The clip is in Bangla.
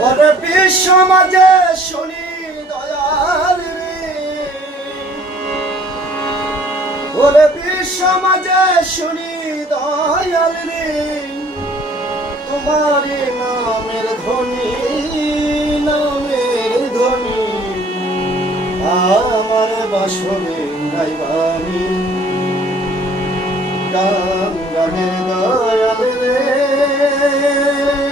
ওরে বিশ্ব মাঝে শুনি দয়াল ওরে বিশ্ব মাঝে শুনি দয়াল রে। তোমার নামের ধ্বনি নামের ধ্বনি, আমার বাসনে গাইবানি। গান গানের দয়াল রে।